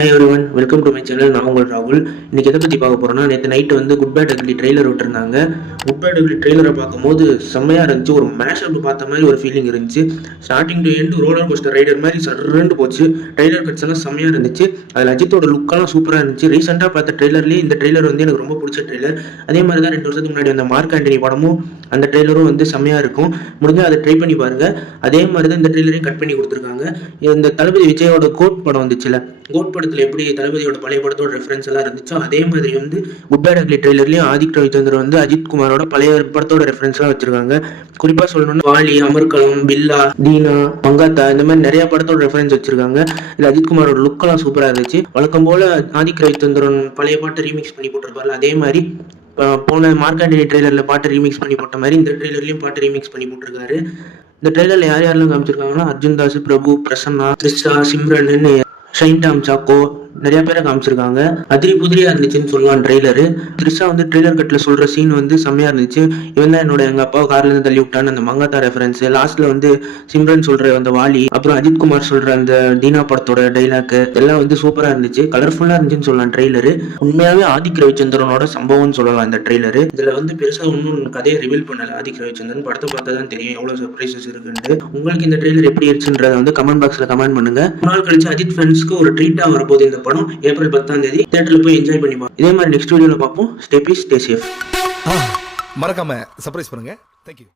Hi everyone, welcome to my channel. நான் உங்கள் ராகுல். இன்னைக்கு எதை பற்றி பார்க்க போகிறோன்னா, நேற்று நைட்டு வந்து குட் பேட் அக்லி ட்ரெய்லர் விட்டுருந்தாங்க. குட் பேட் அக்லி ட்ரெய்லரை பார்க்கும்போது செம்மையாக இருந்துச்சு. ஒரு மேஷப் பார்த்த மாதிரி ஒரு ஃபீலிங் இருந்துச்சு. Starting to end roller coaster rider மாதிரி சர்றண்டு போச்சு. ட்ரெய்லர் கட்ஸ் எல்லாம் செம்மையாக இருந்துச்சு. அதில் அஜித்தோட லுக்கெல்லாம் சூப்பராக இருந்துச்சு. ரீசெண்டாக பார்த்த ட்ரெய்லர்லேயே இந்த ட்ரெய்லர் வந்து எனக்கு ரொம்ப பிடிச்ச ட்ரெய்லர். அதே மாதிரி தான் 2 வருஷத்துக்கு முன்னாடி அந்த மார்க் ஆண்டனி படமும் அந்த ட்ரெய்லரும் வந்து செம்மையாக இருக்கும். முடிஞ்சால் அதை ட்ரை பண்ணி பாருங்கள். அதே மாதிரி தான் இந்த ட்ரெய்லரையும் கட் பண்ணி கொடுத்துருக்காங்க. இந்த தளபதி விஜயோட கோட் படம் வந்துச்சுல, கோட் படத்தில் எப்படி தளபதியோட பழைய படத்தோட ரெஃபரன்ஸ் எல்லாம் இருந்துச்சோ அதே மாதிரி வந்து குட் பேட் அக்லி ட்ரெய்லர்லயும் ஆதிக் ரவிச்சந்திரன் வந்து அஜித் குமாரோட பழைய படத்தோட ரெஃபரன்ஸ் எல்லாம் வச்சிருக்காங்க. குறிப்பா சொல்லணும்னா வாலி, அமர்கலம், பில்லா, தீனா, மங்காத்தா இந்த மாதிரி நிறைய படத்தோட ரெஃபரன்ஸ் வச்சிருக்காங்க. இதுல அஜித் குமாரோட லுக் எல்லாம் சூப்பரா இருந்துச்சு. வழக்கம் போல ஆதிக் ரவிச்சந்திரன் பழைய பாட்டு ரீமிக்ஸ் பண்ணி போட்டிருப்பாரு. அதே மாதிரி போன மார்க்காண்டனி ட்ரெய்லர்ல பாட்டு ரீமிக்ஸ் பண்ணி போட்ட மாதிரி இந்த ட்ரெய்லர்லயும் பாட்டு ரீமிக்ஸ் பண்ணி போட்டிருக்காரு. இந்த ட்ரெய்லர்ல யார் யாரெல்லாம் காமிச்சிருக்காங்கன்னா அர்ஜுன் தாஸ், பிரபு, பிரசன்னா, த்ரிஷா, சிம்ரன், ஷைன் டாம் சாக்கோ நிறைய பேரை காமிச்சிருக்காங்க. அதிரி புதிரியா இருந்துச்சுன்னு சொல்லுவான் ட்ரெய்லரு. த்ரிஷா வந்து ட்ரெய்லர் கட்ல சொல்ற சீன் வந்து செம்மையா இருந்துச்சு. இவன் தான் எங்க அப்பா கார்ல இருந்து தள்ளி விட்டான்னு அந்த மங்காத்தா ரெஃபரன்ஸ். லாஸ்ட்ல வந்து சிம்ரன் சொல்ற அந்த வாலி, அப்புறம் அஜித் குமார் சொல்ற அந்த தீனா படத்தோட டைலாக் எல்லாம் வந்து சூப்பரா இருந்துச்சு. கலர்ஃபுல்லா இருந்துச்சுன்னு சொல்லலாம் ட்ரெய்லரு. உண்மையாவே ஆதிக் ரவிச்சந்திரனோட சம்பவம்னு சொல்லலாம் இந்த ட்ரெய்லரு. இதுல வந்து பெருசா ஒன்றும் கதையை ரிவீல் பண்ணல. ஆதிக் ரவிச்சந்திரன் படத்தை பார்த்தா தான் தெரியும் எவ்வளவு சர்ப்ரைசஸ் இருக்குன்னு. உங்களுக்கு இந்த ட்ரெய்லர் எப்படி இருந்துச்சுன்றத வந்து கமெண்ட் பாக்ஸ்ல கமெண்ட் பண்ணுங்க. ஒரு நாள் கழிச்சு அஜித் ஃபேன்ஸ்க்கு ஒரு ட்ரீட்டா வரப்போகுது இந்த படம். ஏப்ரல் 10ஆம் தேதி தியேட்டர்ல போய் என்ஜாய் பண்ணி பாருங்க. இதே மாதிரி நெக்ஸ்ட் வீடியோல பார்ப்போம். Stay peace, stay safe. மறக்காம சர்ப்ரைஸ் பண்ணுங்க. தேங்க்யூ.